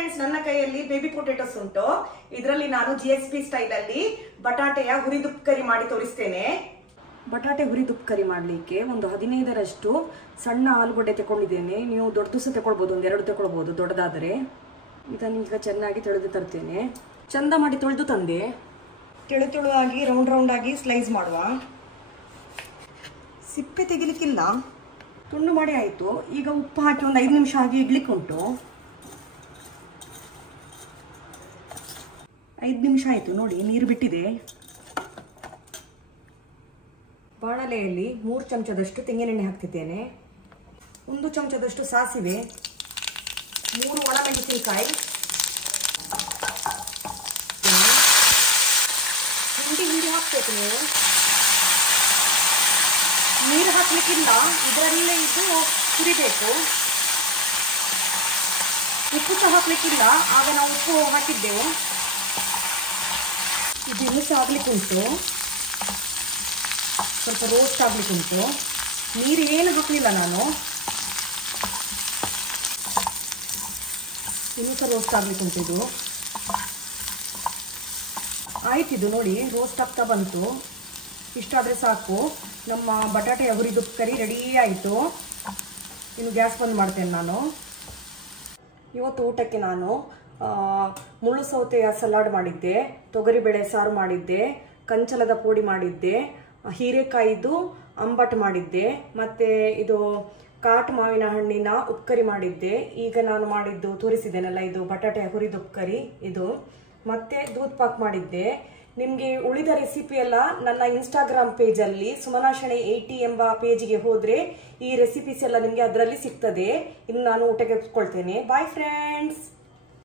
Friends, ನನ್ನ ಕೈಯಲ್ಲಿ baby potatoes ಉಂಟು. ಇದರಲ್ಲಿ ನಾನು GSP ಸ್ಟೈಲ್ ಅಲ್ಲಿ ಬಟಾಟೆಯ ಹುರಿದುಪ್ಪು ಕರಿ ಮಾಡಿ ತೋರಿಸ್ತೇನೆ. ಬಟಾಟೆ ಹುರಿದುಪ್ಪು ಕರಿ ಮಾಡಲಿಕ್ಕೆ ಒಂದು 15ರಷ್ಟು ಸಣ್ಣ ಆಲೂಗಡ್ಡೆ ತಗೊಂಡಿದ್ದೇನೆ. ನೀವು ದೊಡ್ಡದು ಸಹ ತಗೊಳ್ಬೋದು, ಒಂದೆರಡು ತಗೊಳ್ಬೋದು ದೊಡ್ಡದಾದರೆ. ಇದನ್ನೀಗ ಚೆನ್ನಾಗಿ ತೊಳೆದು ತರ್ತೇನೆ. ಚಂದ ಮಾಡಿ ತೊಳೆದು ತಂದೆ. ತೆಳುವಾಗಿ ರೌಂಡ್ ಆಗಿ ಸ್ಲೈಸ್ ಮಾಡುವ. ಸಿಪ್ಪೆ ತೆಗಿಲಿಕ್ಕಿಲ್ಲ, ತುಂಡು ಮಾಡಿ ಆಯಿತು. ಈಗ ಉಪ್ಪು ಹಾಕಿ ಒಂದು 5 ನಿಮಿಷ ಹಾಗೆ ಇಡ್ಲಿಕ್ಕೆ ಉಂಟು. 5 ನಿಮಿಷ ಆಯಿತು ನೋಡಿ, ನೀರು ಬಿಟ್ಟಿದೆ. ಬಾಣಲೆಯಲ್ಲಿ 3 ಚಮಚದಷ್ಟು ತೆಂಗಿನೆಣ್ಣೆ ಹಾಕ್ತಿದ್ದೇನೆ. 1 ಚಮಚದಷ್ಟು ಸಾಸಿವೆ, 3 ಒಣಮೆಣಸಿನಕಾಯಿ, ಹಿಂಡಿ ಹಾಕ್ಬೇಕು. ನೀರು ಹಾಕ್ಲಿಕ್ಕಿಲ್ಲ, ಇದರಲ್ಲೇ ಇದು ಹುರಿಬೇಕು. ಉಪ್ಪು ಸಹ ಹಾಕ್ಲಿಕ್ಕಿಲ್ಲ, ಆಗ ನಾವು ಉಪ್ಪು ಹಾಕಿದ್ದೆವು. ಇದು ಇನ್ನೂ ಸಹ ಆಗ್ಲಿಕ್ಕುಂಟು, ಸ್ವಲ್ಪ ರೋಸ್ಟ್ ಆಗ್ಲಿಕ್ಕುಂಟು. ನೀರು ಏನು ಹಾಕಲಿಲ್ಲ ನಾನು, ಇನ್ನೂ ಸಹ ರೋಸ್ಟ್ ಆಗ್ಲಿಕ್ಕುಂಟು. ಇದು ಆಯ್ತಿದು ನೋಡಿ, ರೋಸ್ಟ್ ಆಗ್ತಾ ಬಂತು. ಇಷ್ಟಾದರೆ ಸಾಕು. ನಮ್ಮ ಬಟಾಟೆಯ ಹುರಿದುಪ್ಪು ಕರಿ ರೆಡಿ ಆಯಿತು. ಇನ್ನು ಗ್ಯಾಸ್ ಬಂದ್ ಮಾಡ್ತೇನೆ ನಾನು. ಇವತ್ತು ಊಟಕ್ಕೆ ನಾನು ಮುಳ್ಳು ಸೌತೆಯ ಸಲಾಡ್ ಮಾಡಿದ್ದೆ, ತೊಗರಿಬೇಳೆ ಸಾರು ಮಾಡಿದ್ದೆ, ಕಂಚಲದ ಪುಡಿ ಮಾಡಿದ್ದೆ, ಹೀರೆಕಾಯಿದು ಅಂಬಟ್ ಮಾಡಿದ್ದೆ, ಮತ್ತು ಇದು ಕಾಟು ಮಾವಿನ ಹಣ್ಣಿನ ಉಪ್ಪುಕರಿ ಮಾಡಿದ್ದೆ. ಈಗ ನಾನು ಮಾಡಿದ್ದು ತೋರಿಸಿದ್ದೇನಲ್ಲ, ಇದು ಬಟಾಟೆಯ ಹುರಿದುಪ್ಪು ಕರಿ ಇದು. ಮತ್ತೆ ದೂದ್ ಪಾಕ್ ಮಾಡಿದ್ದೆ. ನಿಮಗೆ ಉಳಿದ ರೆಸಿಪಿ ಎಲ್ಲ ನನ್ನ ಇನ್ಸ್ಟಾಗ್ರಾಮ್ ಪೇಜಲ್ಲಿ ಸುಮನಾಶಣೆ 80 ಎಂಬ ಪೇಜಿಗೆ ಹೋದರೆ ಈ ರೆಸಿಪೀಸ್ ಎಲ್ಲ ನಿಮಗೆ ಅದರಲ್ಲಿ ಸಿಗ್ತದೆ. ಇನ್ನು ನಾನು ಊಟಕ್ಕೆ ಕೂತ್ಕೊಳ್ತೇನೆ. Bye friends.